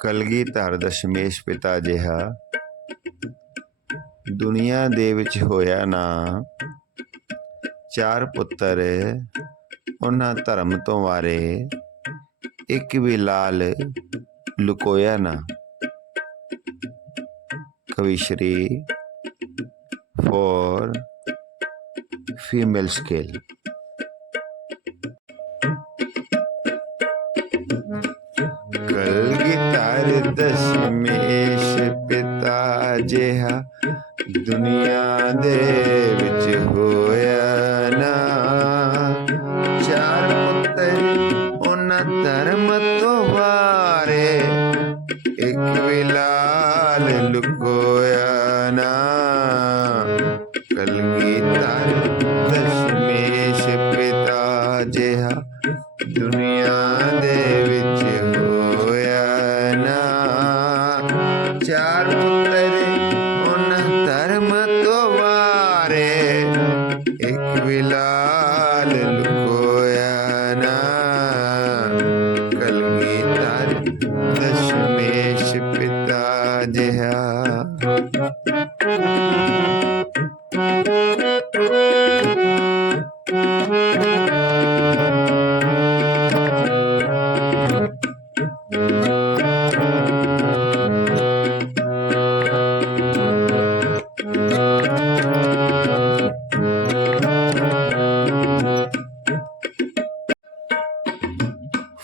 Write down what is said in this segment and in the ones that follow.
ਕਲਗੀਧਰ ਦਸ਼ਮੇਸ਼ ਪਿਤਾ ਜਿਹਾ ਦੁਨੀਆ ਦੇ ਵਿੱਚ ਹੋਇਆ ਨਾ। ਚਾਰ ਪੁੱਤਰ ਉਹਨਾਂ ਧਰਮ ਤੋਂ ਵਾਰੇ ਇੱਕ ਵੀ ਲਾਲ ਲੁਕੋਇਆ ਨਾ। For female female scale Kalgidhar Dashmesh ਪਿਤਾ ਜਿਹਾ ਦੁਨੀਆ ਦੇ ਵਿੱਚ ਹੋਇਆ ਨਾ। ਚਾਰ ਪੁੱਤਰ ਉਹਨਾਂ ਧਰਮ ਤੋਂ ਵਾਰੇ, ਇੱਕ ਵੀ ਲੁਕੋਇਆ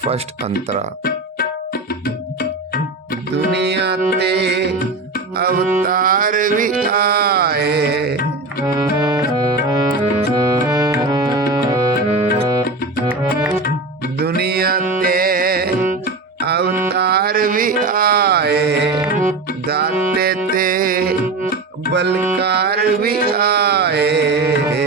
ਫਸਟ ਅੰਤਰਾ ਦੁਨੀਆ ਤੇ ਅਵਤਾਰ ਵੀ ਆਏ ਦੁਨੀਆ ਤੇ ਅਵਤਾਰ ਵੀ ਆਏ ਦਾਤੇ ਤੇ ਬਲਕਾਰ ਵੀ ਆਏ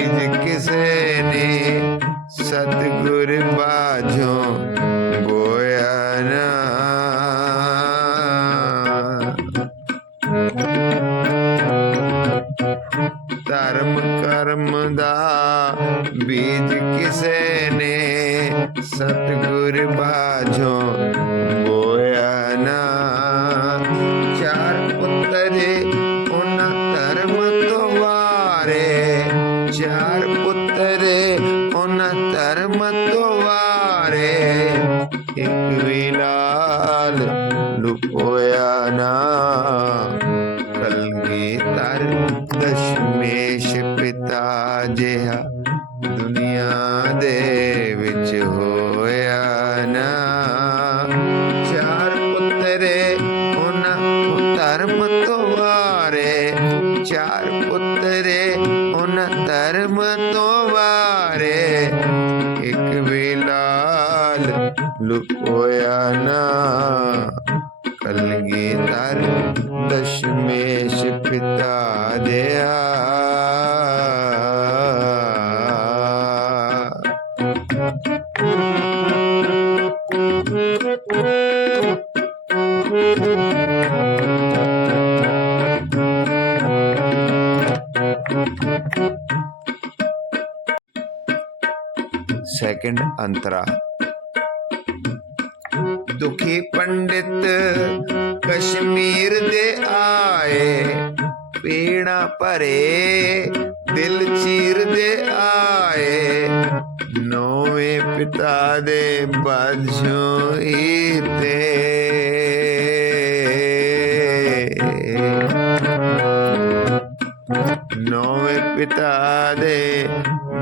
ਬੀਜ ਕਿਸੇ ਨੇ ਸਤਿਗੁਰ ਬਾਝੋਂ ਬੋਇਆ ਨਾ ਧਰਮ ਕਰਮ ਦਾ ਬੀਜ ਕਿਸੇ ਨੇ ਸਤਿਗੁਰ ਬਾਝੋਂ ਚਾਰ ਪੁੱਤਰ ਉਹਨਾਂ ਧਰਮ ਤੋਂ ਵਾਰੇ। ਇੱਕ ਵੀ ਲਾਲ ਲੁਕੋਇਆ ਨਾ। ਕਲਗੀਧਰ ਦਸ਼ਮੇਸ਼ ਪਿਤਾ ਜਿਹਾ ਦੁਨੀਆ ਦੇ ਵਿੱਚ ਹੋ ਧਰਮ ਤੋਂ ਵਾਰੇ ਇੱਕ ਵੀ ਲੁਕੋਇਆ ਨਾ। ਕਲਗੀਧਰ ਤਰ ਦਸਮੇ ਸੈਕੰਡ ਅੰਤਰਾ ਦੁਖੀ ਪੰਡਿਤ ਕਸ਼ਮੀਰ ਦੇ ਆਏ ਪੀਣਾ ਭਰੇ ਦਿਲ ਚੀਰਦੇ ਆਏ ਨੌਵੇਂ ਪਿਤਾ ਦੇ ਬਾਝੋਂ ਹੀ ਪਿਤਾ ਦੇ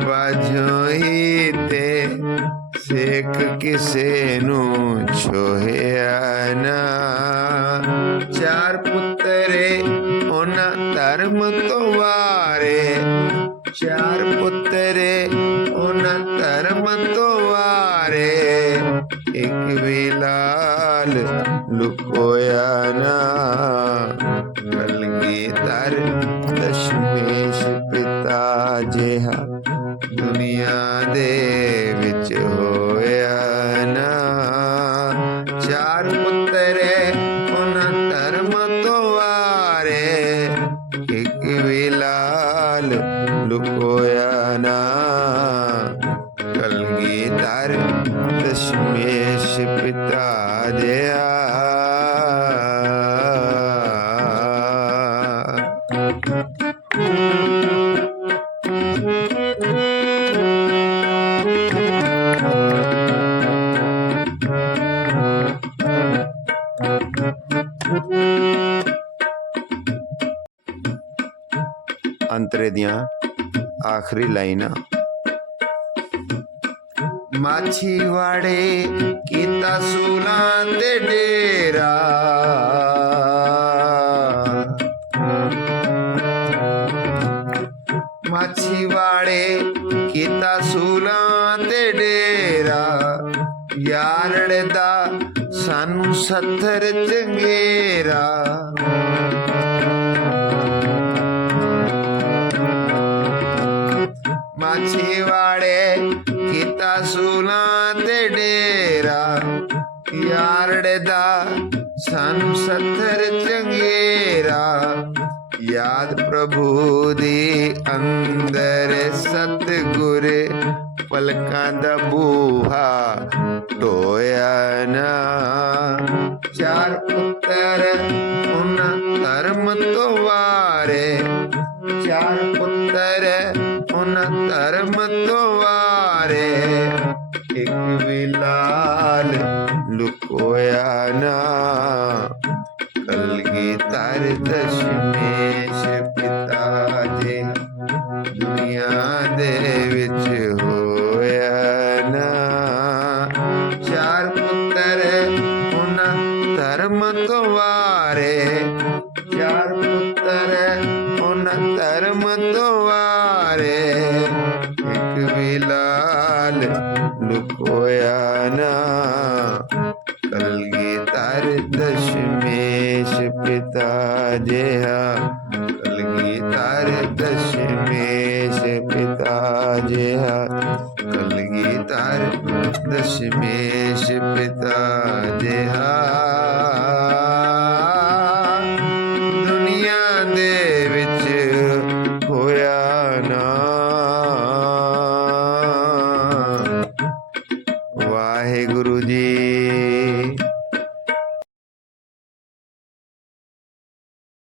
ਬਾਝੋਂ ਹੀ ਤੇ ਸਿੱਖ ਕਿਸੇ ਨੂੰ ਛੋਹਿਆ ਨਾ। ਚਾਰ ਪੁੱਤਰੇ, ਉਹਨਾਂ ਧਰਮ ਤੋਂ ਵਾਰੇ। ਚਾਰ ਪੁੱਤਰੇ ਪਿਤਾ ਜਿਹਾ ਦੁਨੀਆ ਦੇ ਵਿੱਚ ਹੋਇਆ ਨਾ। ਚਾਰ ਪੁੱਤਰੇ ਉਹਨਾਂ ਧਰਮ ਤੋਂ ਵਾਰੇ ਇੱਕ ਵੀ ਲਾਲ ਲੁਕੋਇਆ ਨਾ। ਕਲਗੀਧਰ ਦਸ਼ਮੇਸ਼ ਪਿਤਾ ਜਿਹਾ ਅੰਤਰੇ ਦੀਆਂ ਆਖਰੀ ਲਾਈਨਾਂ ਮਾਛੀਵਾੜੇ ਕੀਤਾ ਸੂਲਾਂ ਤੇ ਡੇਰਾ मछीवाड़े कीता सूला ते डेरा यारड़ दा सानू सत्थर चंगेरा ਪ੍ਰਭੂ ਦੀ ਅੰਦਰ ਸਤਿਗੁਰ ਪਲਕਾਂ ਦਾ ਬੂਹਾ ਢੋਇਆ ਨਾ ਚਾਰ ਪੁੱਤਰ ਉਹਨਾਂ ਧਰਮ ਤੋਂ ਵਾਰੇ ਚਾਰ ਪੁੱਤਰ ਉਹਨਾਂ ਧਰਮ ਤੋਂ ਵਾਰੇ ਇੱਕ ਵੀ ਲਾਲ ਲੁਕੋਇਆ ਨਾ ਕਲਗੀ ਤਰ ਦਸ਼ਮੇਸ਼ ਧਰਮ ਤੋਂ ਇੱਕ ਵੀ ਲਾਲ ਲੁਕੋਇਆ ਨਾ। ਕਲਗੀ ਤਰ ਦਸ਼ਮੇਸ਼ ਪਿਤਾ ਜਿਹਾ। ਕਲਗੀ ਤਰ ਦਸ਼ਮੇਸ਼ ਪਿਤਾ ਜਿਹਾ। ਕਲਗੀ ਤਰ ਦਸ਼ਮੇਸ਼